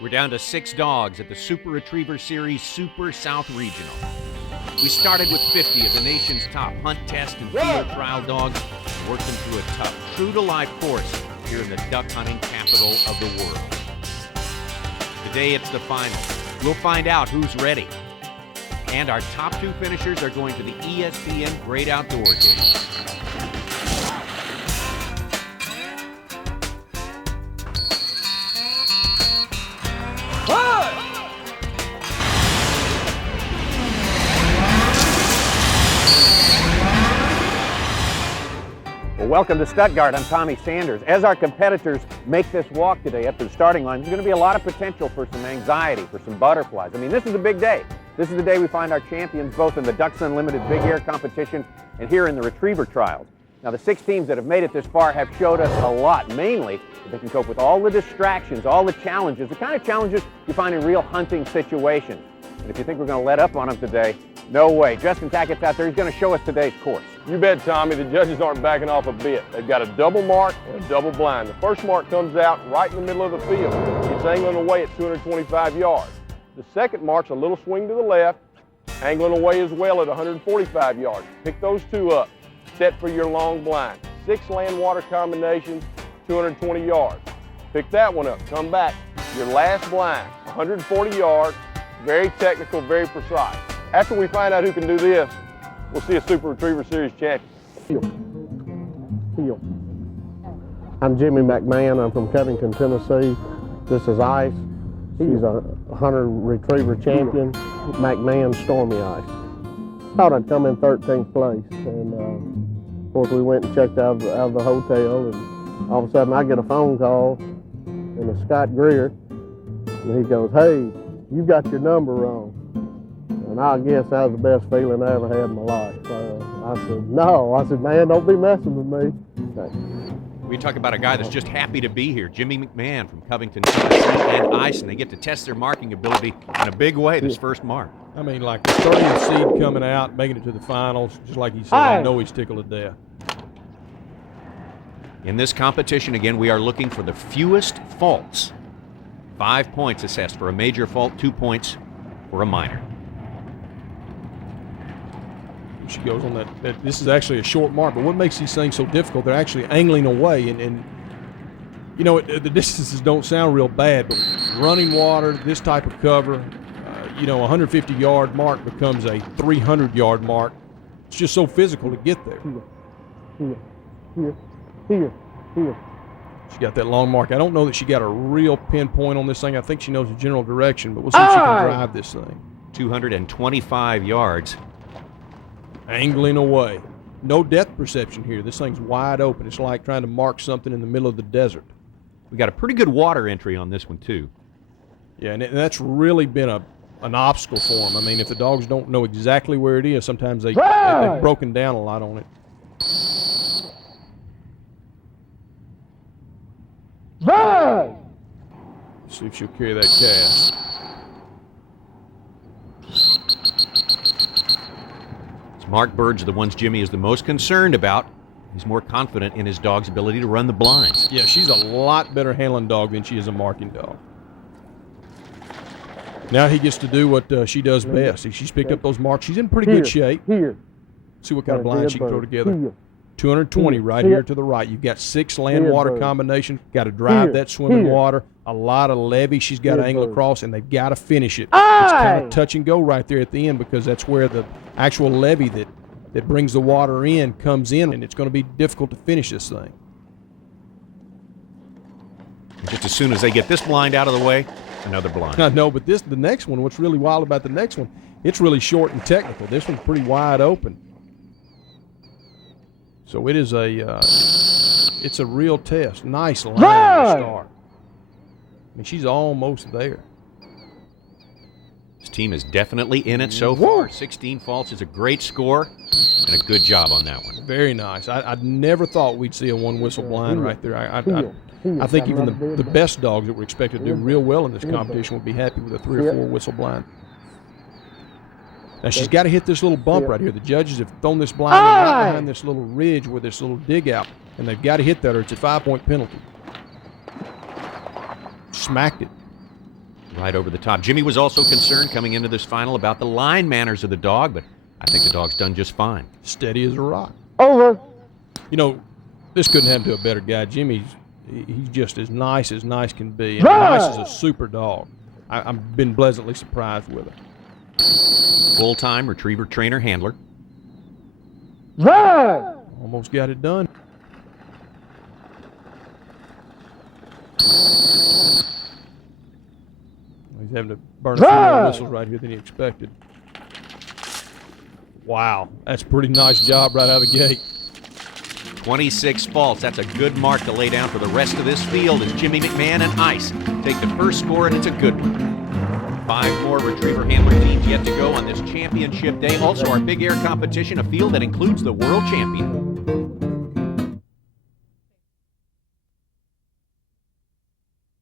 We're down to 6 dogs at the Super Retriever Series Super South Regional. We started with 50 of the nation's top hunt, test, and field trial dogs and worked them through a tough, true-to-life course here in the duck hunting capital of the world. Today it's the final. We'll find out who's ready. And our top 2 finishers are going to the ESPN Great Outdoor Games. Well, welcome to Stuttgart. I'm Tommy Sanders. As our competitors make this walk today up to the starting line, there's going to be a lot of potential for some anxiety, for some butterflies. I mean, this is a big day. This is the day we find our champions both in the Ducks Unlimited Big Air competition and here in the Retriever Trials. Now, the 6 teams that have made it this far have showed us a lot, mainly that they can cope with all the distractions, all the challenges, the kind of challenges you find in real hunting situations. And if you think we're going to let up on them today, no way. Justin Tackett's out there. He's going to show us today's course. You bet, Tommy. The judges aren't backing off a bit. They've got a double mark and a double blind. The first mark comes out right in the middle of the field. It's angling away at 225 yards. The second mark's a little swing to the left, angling away as well at 145 yards. Pick those 2 up. Set for your long blind. 6 land-water combinations, 220 yards. Pick that one up. Come back. Your last blind, 140 yards. Very technical, very precise. After we find out who can do this, we'll see a Super Retriever Series champion. Heel. I'm Jimmy McMahon. I'm from Covington, Tennessee. This is Ice. She's a hunter retriever champion, McMahon Stormy Ice. Thought I'd come in 13th place, and of course we went and checked out of the hotel, and all of a sudden I get a phone call, and it's Scott Greer, and he goes, "Hey, you got your number wrong." And I guess that was the best feeling I ever had in my life. I said, "No." I said, "Man, don't be messing with me." Okay. We talk about a guy that's just happy to be here, Jimmy McMahon from Covington, Tennessee, and Ice, and they get to test their marking ability in a big way this first mark. I mean, like the 30th seed coming out, making it to the finals, just like he said, I know he's tickled to death. In this competition, again, we are looking for the fewest faults. 5 points assessed for a major fault, 2 points for a minor. She goes on that. This is actually a short mark, but what makes these things so difficult? They're actually angling away, and you know, the distances don't sound real bad, but running water, this type of cover, you know, a 150-yard mark becomes a 300-yard mark. It's just so physical to get there. Here. She got that long mark. I don't know that she got a real pinpoint on this thing. I think she knows the general direction, but we'll see if she can drive this thing. 225 yards. Angling away. No depth perception here. This thing's wide open. It's like trying to mark something in the middle of the desert. We got a pretty good water entry on this one, too. Yeah, and that's really been an obstacle for them. I mean, if the dogs don't know exactly where it is, sometimes they've broken down a lot on it. See if she'll carry that cast. Mark birds are the ones Jimmy is the most concerned about. He's more confident in his dog's ability to run the blinds. Yeah, she's a lot better handling dog than she is a marking dog. Now he gets to do what she does best. She's picked up those marks. She's in pretty good shape. See what kind of blind she can throw together. 220 right here to the right. You've got 6 land-water combinations. Got to drive that swimming water. A lot of levee she's got to angle across, and they've got to finish it. It's kind of touch and go right there at the end because that's where the actual levee that brings the water in comes in, and it's going to be difficult to finish this thing. Just as soon as they get this blind out of the way, another blind. I know, but the next one, what's really wild about the next one, it's really short and technical. This one's pretty wide open. So it is it's a real test. Nice line to start. I mean, she's almost there. This team is definitely in it so far. 16 faults is a great score, and a good job on that one. Very nice. I'd never thought we'd see a one-whistle blind right there. I think even the best dogs that were expected to do real well in this competition would be happy with a 3 or 4 whistle blind. Now, she's got to hit this little bump right here. The judges have thrown this blind right behind this little ridge with this little dig out, and they've got to hit that or it's a 5-point penalty. smacked it. Right over the top. Jimmy was also concerned coming into this final about the line manners of the dog, but I think the dog's done just fine. Steady as a rock. Over. You know, this couldn't happen to a better guy. He's just as nice can be. And Nice is a super dog. I've been pleasantly surprised with him. Full-time retriever trainer handler. Run! Almost got it done. He's having to burn a few more whistles right here than he expected. Wow, that's a pretty nice job right out of the gate. 26 faults. That's a good mark to lay down for the rest of this field as Jimmy McMahon and Ice take the first score, and it's a good one. 5 more retriever handler teams yet to go on this championship day. Also, our big air competition, a field that includes the world champion.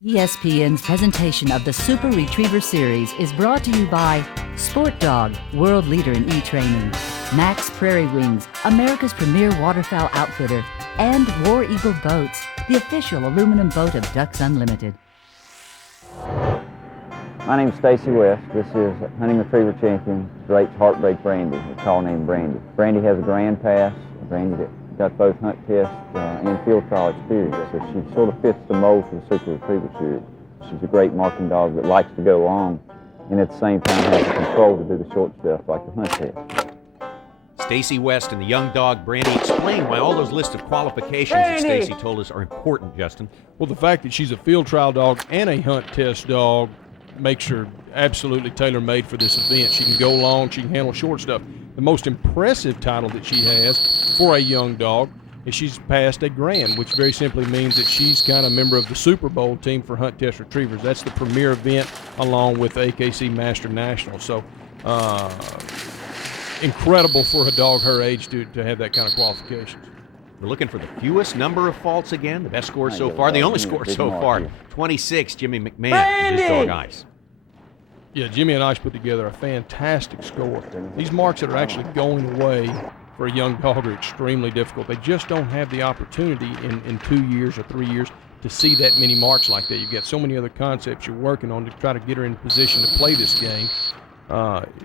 ESPN's presentation of the Super Retriever Series is brought to you by Sport Dog, world leader in e-training, Max Prairie Wings, America's premier waterfowl outfitter, and War Eagle Boats, the official aluminum boat of Ducks Unlimited. My name's Stacy West. This is hunting retriever champion, Drake's Heartbreak Brandy. It's called named Brandy. Brandy has a grand pass. Brandy got both hunt test and field trial experience, so she sort of fits the mold for the Super Retriever Series. She's a great marking dog that likes to go long and at the same time has the control to do the short stuff like the hunt test. Stacy West and the young dog Brandy explain why all those lists of qualifications that Stacy told us are important, Justin. Well, the fact that she's a field trial dog and a hunt test dog makes her absolutely tailor-made for this event. She can go long, she can handle short stuff. The most impressive title that she has for a young dog is she's passed a grand, which very simply means that she's kind of a member of the Super Bowl team for hunt test retrievers. That's the premier event along with AKC Master National. So incredible for a dog her age to have that kind of qualifications. We're looking for the fewest number of faults again. The best score so far, the only score so far, 26, Jimmy McMahon, his dog Ice. Yeah, Jimmy and Ice put together a fantastic score. These marks that are actually going away for a young dog are extremely difficult. They just don't have the opportunity in 2 years or 3 years to see that many marks like that. You've got so many other concepts you're working on to try to get her in position to play this game.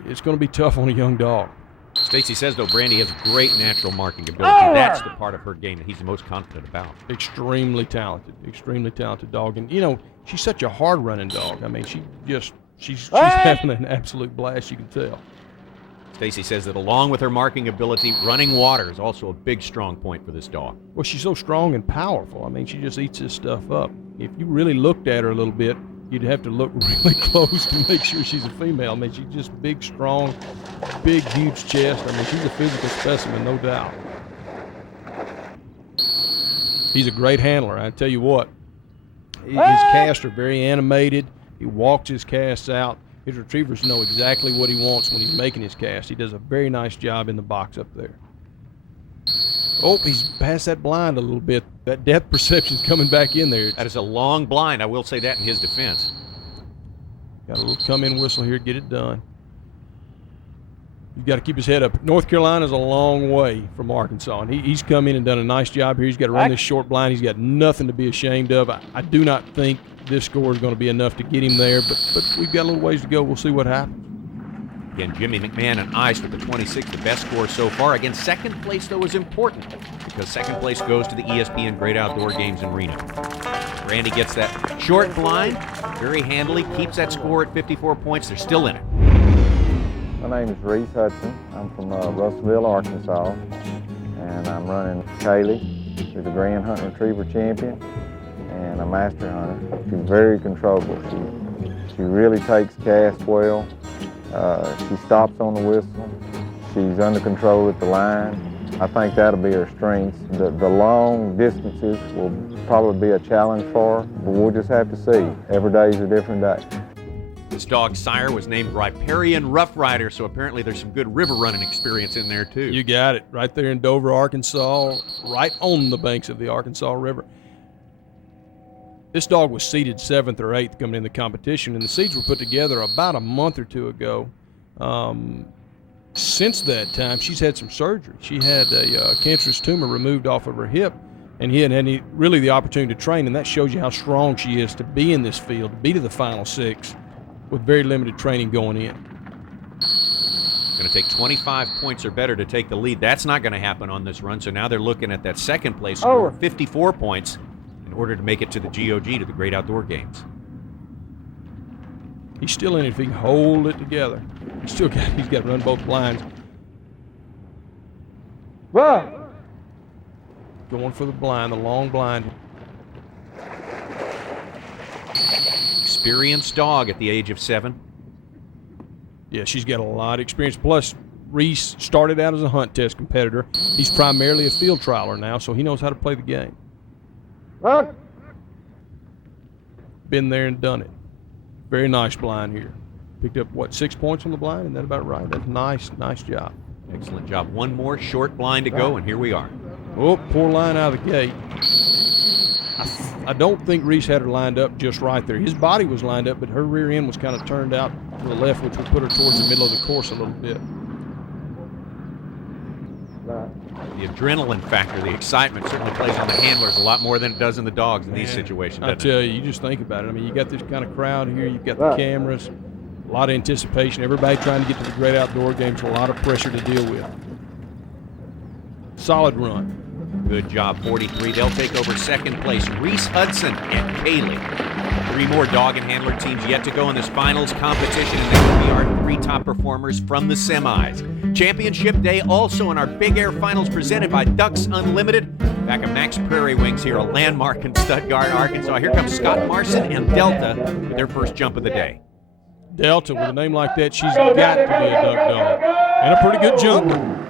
It's going to be tough on a young dog. Stacy says, though, Brandy has great natural marking ability. That's the part of her game that he's the most confident about. Extremely talented dog. And, you know, she's such a hard-running dog. I mean, she's having an absolute blast, you can tell. Stacy says that along with her marking ability, running water is also a big strong point for this dog. Well, she's so strong and powerful. I mean, she just eats this stuff up. If you really looked at her a little bit, you'd have to look really close to make sure she's a female. I mean, she's just big, strong, big, huge chest. I mean, she's a physical specimen, no doubt. He's a great handler, I tell you what. His casts are very animated. He walks his casts out. His retrievers know exactly what he wants when he's making his cast. He does a very nice job in the box up there. Oh, he's past that blind a little bit. That depth perception's coming back in there. That is a long blind. I will say that in his defense. Got a little come-in whistle here, get it done. You've got to keep his head up. North Carolina's a long way from Arkansas, and he's come in and done a nice job here. He's got to run this short blind. He's got nothing to be ashamed of. I do not think this score is going to be enough to get him there, but we've got a little ways to go. We'll see what happens. Again, Jimmy McMahon and Ice with the 26, the best score so far. Again, second place, though, is important because second place goes to the ESPN Great Outdoor Games in Reno. Randy gets that short blind, very handily, keeps that score at 54 points. They're still in it. My name is Reese Hudson. I'm from Russellville, Arkansas, and I'm running Kaylee, who's a Grand Hunt Retriever champion and a master hunter. She's very controllable. She really takes cast well. She stops on the whistle. She's under control at the line. I think that'll be her strength. The long distances will probably be a challenge for her, but we'll just have to see. Every day is a different day. This dog's sire was named Riparian Rough Rider, so apparently there's some good river running experience in there, too. You got it. Right there in Dover, Arkansas, right on the banks of the Arkansas River. This dog was seeded 7th or 8th coming in the competition, and the seeds were put together about a month or two ago. Since that time, she's had some surgery. She had a cancerous tumor removed off of her hip And he hadn't had really the opportunity to train, and that shows you how strong she is to be in this field, to be to the final 6 with very limited training going in. Going to take 25 points or better to take the lead. That's not going to happen on this run, so now they're looking at that second place score, 54 points, in order to make it to the GOG, to the Great Outdoor Games. He's still in it if he can hold it together. He's got to run both blinds. Going for the blind, the long blind. Experienced dog at the age of 7. Yeah, she's got a lot of experience. Plus, Reese started out as a hunt test competitor. He's primarily a field trialer now, so he knows how to play the game. Been there and done it. Very nice blind here. Picked up, 6 points on the blind? Isn't that about right? That's nice job. Excellent job. One more short blind to go, and here we are. Oh, poor line out of the gate. I don't think Reese had her lined up just right there. His body was lined up, but her rear end was kind of turned out to the left, which would put her towards the middle of the course a little bit. The adrenaline factor, the excitement certainly plays on the handlers a lot more than it does in the dogs in these situations. I tell you, you just think about it. I mean, you got this kind of crowd here. You've got the cameras, a lot of anticipation. Everybody trying to get to the Great Outdoor Games, a lot of pressure to deal with. Solid run. Good job, 43. They'll take over second place. Reese Hudson and Kaylee. 3 more dog and handler teams yet to go in this finals competition, and they will be our 3 top performers from the semis. Championship day also in our Big Air Finals presented by Ducks Unlimited. Back at Max Prairie Wings here, a landmark in Stuttgart, Arkansas. Here comes Scott Marson and Delta with their first jump of the day. Delta, with a name like that, she's got to be a duck dog. And a pretty good jumper.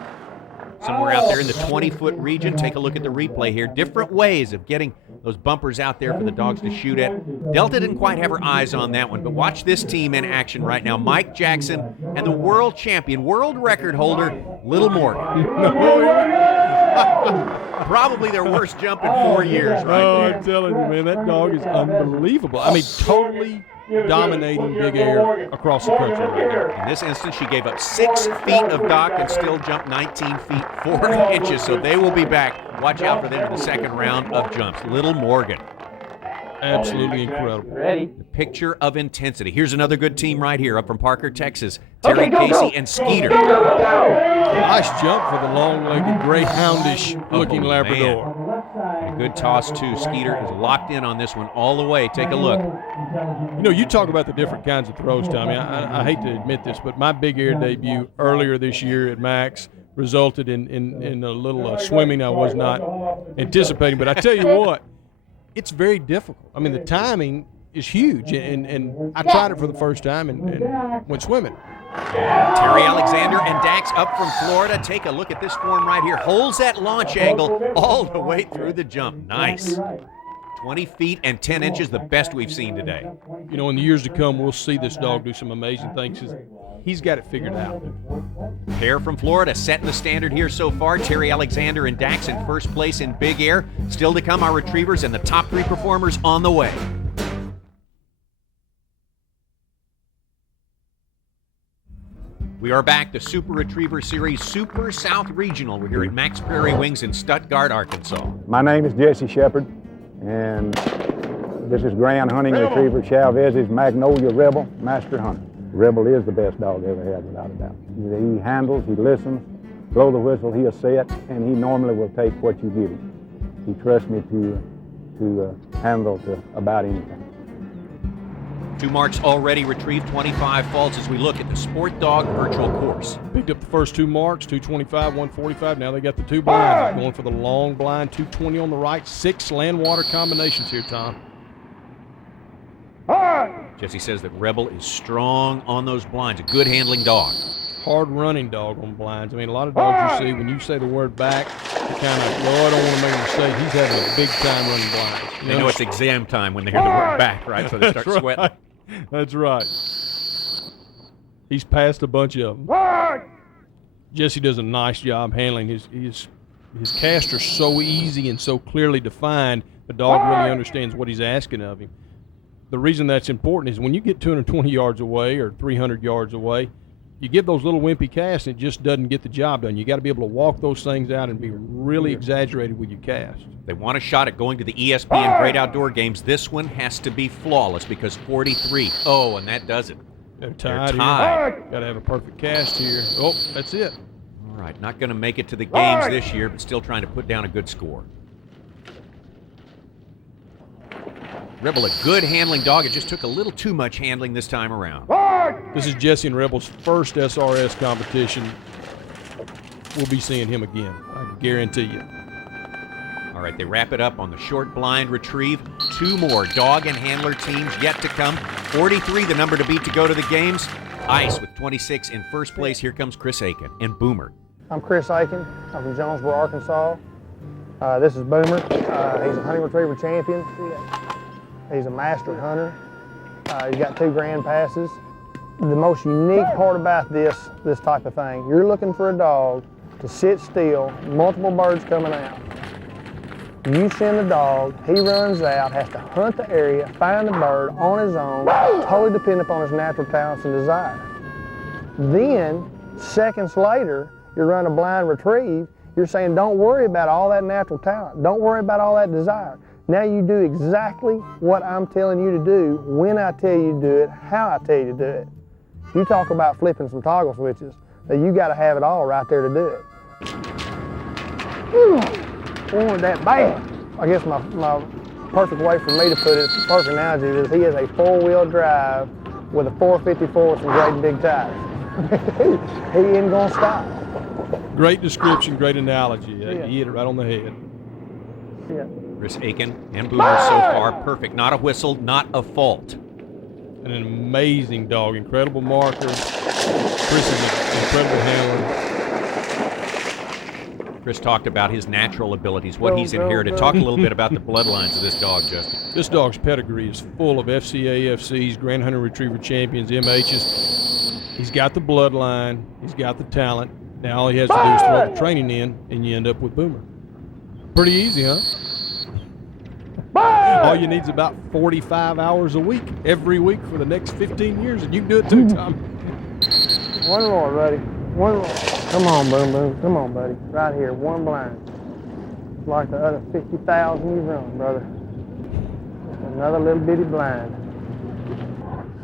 Somewhere out there in the 20-foot region. Take a look at the replay here. Different ways of getting those bumpers out there for the dogs to shoot at. Delta didn't quite have her eyes on that one, but watch this team in action right now. Mike Jackson and the world champion, world record holder, Little Morgan. Probably their worst jump in 4 years right there. I'm telling you, man, that dog is unbelievable. I mean, totally dominating Big Air across the country right now. In this instance, she gave up 6 feet of dock and still jumped 19 feet 4 inches, so they will be back. Watch out for them in the second round of jumps. Little Morgan. Absolutely incredible. The picture of intensity. Here's another good team right here up from Parker, Texas. Terry Casey and Skeeter. Nice jump for the long-legged, greyhoundish-looking Labrador. A good toss, too. Skeeter is locked in on this one all the way. Take a look. You know, you talk about the different kinds of throws, Tommy. I hate to admit this, but my Big Air debut earlier this year at Max resulted in a little swimming I was not anticipating. But I tell you what, it's very difficult. I mean, the timing is huge, and I tried it for the first time and went swimming. Terry Alexander and Dax up from Florida. Take a look at this form right here. Holds that launch angle all the way through the jump. Nice. 20 feet and 10 inches, the best we've seen today. You know, in the years to come, we'll see this dog do some amazing things. He's got it figured out. Pair from Florida setting the standard here so far. Terry Alexander and Dax in first place in Big Air. Still to come, our retrievers and the top 3 performers on the way. We are back, the Super Retriever Series Super South Regional. We're here at Max Prairie Wings in Stuttgart, Arkansas. My name is Jesse Shepard, and this is Grand Hunting Retriever Chalvez's Magnolia Rebel Master Hunter. Rebel is the best dog I ever had, without a doubt. He handles, he listens, blow the whistle, he'll sit, and he normally will take what you give him. He trusts me to handle to about anything. 2 marks already retrieved, 25 faults as we look at the Sport Dog Virtual Course. Picked up the first 2 marks, 225, 145. Now they got the 2 blinds. Going for the long blind, 220 on the right. 6 land-water combinations here, Tom. Jesse says that Rebel is strong on those blinds. A good handling dog. Hard-running dog on blinds. I mean, a lot of dogs you see, when you say the word back, you kind of go, I don't want to make a mistake. He's having a big time running blinds. They know it's exam time when they hear the word back, right? So they start sweating. That's right. He's passed a bunch of them. Jesse does a nice job handling his caster so easy and so clearly defined. The dog really understands what he's asking of him. The reason that's important is when you get 220 yards away or 300 yards away, you give those little wimpy casts and it just doesn't get the job done. You got to be able to walk those things out and be really exaggerated with your cast. They want a shot at going to the ESPN Great Outdoor Games. This one has to be flawless because 43. Oh, and that does it. They're tied. Got to have a perfect cast here. Oh, that's it. All right, not going to make it to the games this year, but still trying to put down a good score. Rebel, a good handling dog. It just took a little too much handling this time around. This is Jesse and Rebel's first SRS competition. We'll be seeing him again, I can guarantee you. All right, they wrap it up on the short blind retrieve. 2 more dog and handler teams yet to come. 43, the number to beat to go to the games. Ice with 26 in first place. Here comes Chris Aiken and Boomer. I'm Chris Aiken. I'm from Jonesboro, Arkansas. This is Boomer. He's a hunting retriever champion. He's a master hunter. He's got 2 grand passes. The most unique part about this type of thing, you're looking for a dog to sit still, multiple birds coming out. You send the dog, he runs out, has to hunt the area, find the bird on his own, totally dependent upon his natural talents and desire. Then, seconds later, you're running a blind retrieve, you're saying don't worry about all that natural talent, don't worry about all that desire. Now you do exactly what I'm telling you to do, when I tell you to do it, how I tell you to do it. You talk about flipping some toggle switches, that you got to have it all right there to do it. Wanted that bad. I guess my perfect way for me to put it, perfect analogy is he has a 4-wheel drive with a 454 with some great big tires. He ain't gonna stop. Great description, great analogy. You hit it right on the head. Yeah. Chris Aiken and Boomer so far perfect. Not a whistle, not a fault. An amazing dog, incredible marker. Chris is an incredible handler. Chris talked about his natural abilities, what he's inherited. Talk a little bit about the bloodlines of this dog, Justin. This dog's pedigree is full of FCA, FCs, Grand Hunter Retriever champions, MHs. He's got the bloodline. He's got the talent. Now all he has to do is throw the training in, and you end up with Boomer. Pretty easy, huh? All you need is about 45 hours a week, every week for the next 15 years, and you can do it too, Tommy. One more, buddy. One more. Come on, Boom Boom. Come on, buddy. Right here, one blind. Like the other 50,000 you run, brother. Another little bitty blind.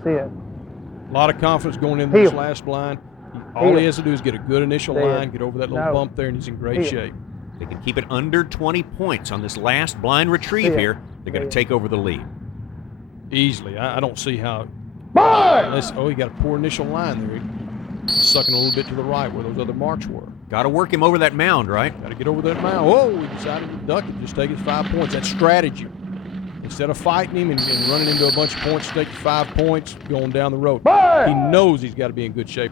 See it. A lot of confidence going into this last blind. All he has to do is get a good initial line, get over that little bump there, and he's in great shape. They can keep it under 20 points on this last blind retrieve here. They're going to take over the lead. Easily. I don't see how. He got a poor initial line there. He's sucking a little bit to the right where those other marks were. Got to work him over that mound, right? Got to get over that mound. Whoa, he decided to duck it, just take his 5 points. That's strategy. Instead of fighting him and running into a bunch of points, take 5 points, going down the road. He knows he's got to be in good shape.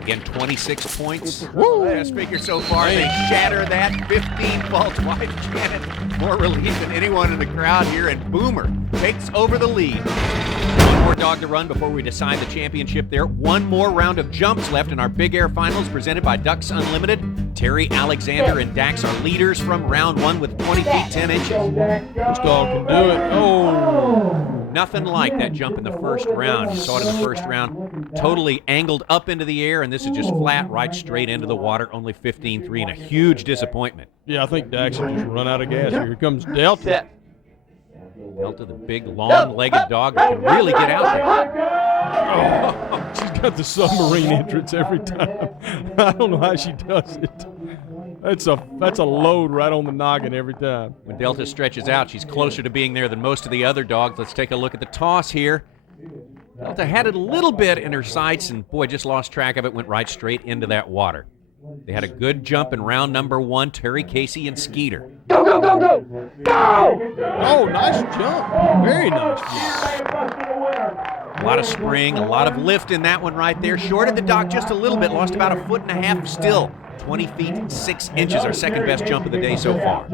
Again, 26 points. Best figure so far. They shatter that. 15 faults wide. Janet, more relief than anyone in the crowd here. And Boomer takes over the lead. One more dog to run before we decide the championship there. One more round of jumps left in our Big Air Finals presented by Ducks Unlimited. Terry, Alexander, and Dax are leaders from round 1 with 20 feet 10 inches. This dog can do it. Oh! Nothing like that jump in the first round. You saw it in the first round. Totally angled up into the air, and this is just flat right straight into the water. Only 15-3 and a huge disappointment. Yeah, I think Dax has just run out of gas. Here comes Delta. Delta, the big, long-legged dog that can really get out there. Oh, she's got the submarine entrance every time. I don't know how she does it. That's a load right on the noggin every time. When Delta stretches out, she's closer to being there than most of the other dogs. Let's take a look at the toss here. Delta had it a little bit in her sights, and boy, just lost track of it, went right straight into that water. They had a good jump in round number 1, Terry, Casey, and Skeeter. Go, go, go, go! Go! Oh, nice jump. Very nice jump. A lot of spring, a lot of lift in that one right there. Shorted the dock just a little bit, lost about 1.5 feet still. 20 feet 6 inches, our second best jump of the day so far.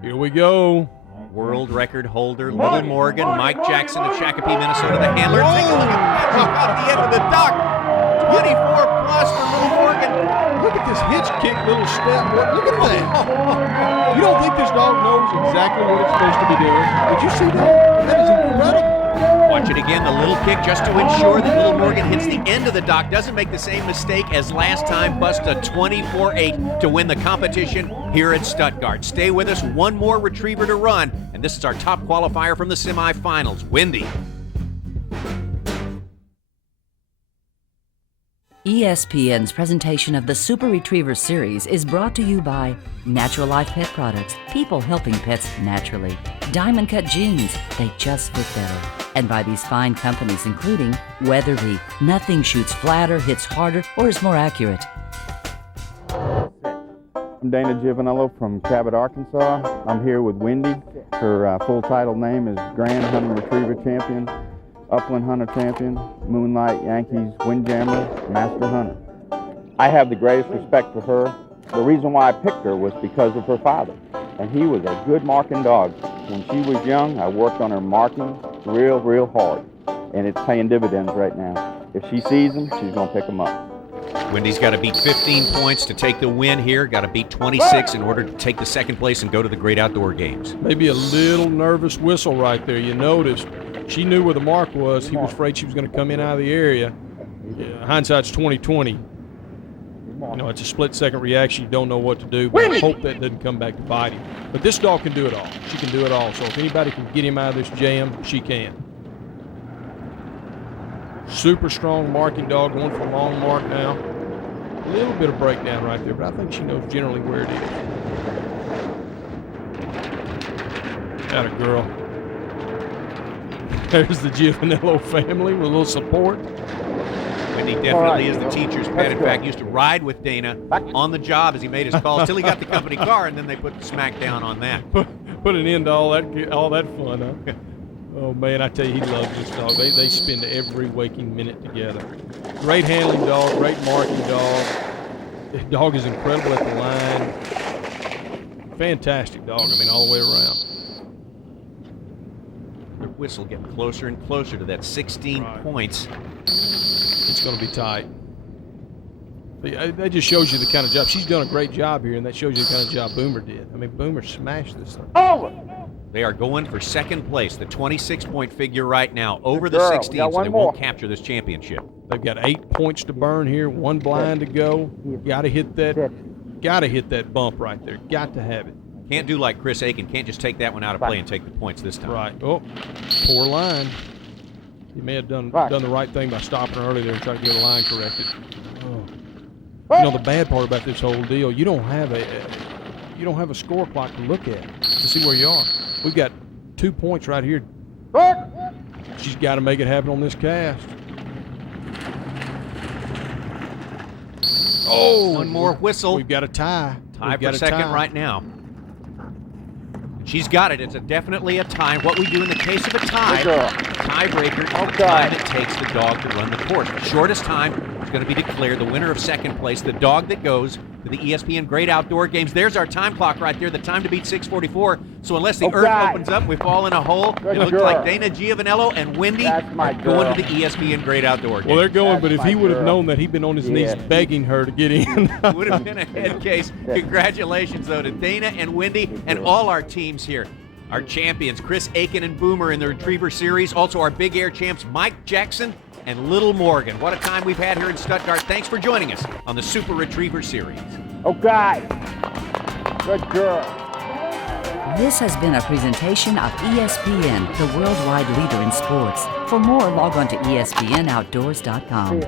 Here we go. World record holder, Little Morgan, Mike Jackson of Shakopee, Minnesota, the handler. Take a look at that. She got the end of the dock. 24 plus for Little Morgan. Look at this hitch kick little step. Look at that. You don't think this dog knows exactly what it's supposed to be doing? Did you see that? That is incredible. Watch it again, the little kick just to ensure that little Morgan hits the end of the dock, doesn't make the same mistake as last time, busts a 24-8 to win the competition here at Stuttgart. Stay with us, one more retriever to run, and this is our top qualifier from the semifinals, Wendy. ESPN's presentation of the Super Retriever Series is brought to you by Natural Life Pet Products, people helping pets naturally. Diamond Cut Jeans, they just fit better. And by these fine companies including Weatherby, nothing shoots flatter, hits harder, or is more accurate. I'm Dana Giovanello from Cabot, Arkansas. I'm here with Wendy. Her full title name is Grand Hunter Retriever Champion, Upland Hunter Champion, Moonlight Yankees Windjammer, Master Hunter. I have the greatest respect for her. The reason why I picked her was because of her father, and he was a good marking dog. When she was young, I worked on her marking real hard, and it's paying dividends right now. If she sees them, she's going to pick them up. Wendy's got to beat 15 points to take the win here, got to beat 26 in order to take the second place and go to the Great Outdoor Games. Maybe a little nervous whistle right there. You noticed she knew where the mark was. He was afraid she was going to come in out of the area. Yeah, hindsight's 20/20. You know, it's a split-second reaction. You don't know what to do, but I hope that doesn't come back to bite him. But this dog can do it all. She can do it all. So if anybody can get him out of this jam, she can. Super strong marking dog, going for a long mark now. A little bit of breakdown right there, but I think she knows generally where it is. Atta girl. There's the Giovanello family with a little support. Wendy definitely is the teacher's pet. In fact, used to ride with Dana on the job as he made his calls till he got the company car, and then they put the smack down on that. Put an end to all that fun, huh? Oh man, I tell you, he loves this dog. They spend every waking minute together. Great handling dog, great marking dog. The dog is incredible at the line. Fantastic dog, I mean, all the way around. Their whistle getting closer and closer to that 16 points. It's going to be tight. That just shows you the kind of job. She's done a great job here, and that shows you the kind of job Boomer did. I mean, Boomer smashed this thing. They are going for second place, the 26-point figure right now, over the 16, so they won't capture this championship. They've got 8 points to burn here, 1 blind to go. Got to hit that bump right there. Got to have it. Can't do like Chris Aiken. Can't just take that one out of play and take the points this time. Right. Oh, poor line. He may have done the right thing by stopping early there and trying to get the line corrected. Oh. You know, the bad part about this whole deal, you don't have a score clock to look at to see where you are. We've got 2 points right here. She's got to make it happen on this cast. Oh, one more whistle. We've got a tie. Tie for second right now. She's got it. It's definitely a tie. What we do in the case of a tie, tiebreaker is the time it takes the dog to run the course. The shortest time is going to be declared the winner of second place, the dog that goes to the ESPN Great Outdoor Games. There's our time clock right there, the time to beat 6:44. So unless the earth opens up, we fall in a hole. It looks like Dana Giovanello and Wendy are going to the ESPN Great Outdoor Games. Well, they're going, but if he would have known that he'd been on his knees begging her to get in. It would have been a head case. Congratulations, though, to Dana and Wendy and all our teams here. Our champions, Chris Aiken and Boomer in the Retriever Series. Also our Big Air champs, Mike Jackson and Little Morgan. What a time we've had here in Stuttgart. Thanks for joining us on the Super Retriever Series. Okay. Good girl. This has been a presentation of ESPN, the worldwide leader in sports. For more, log on to ESPNOutdoors.com.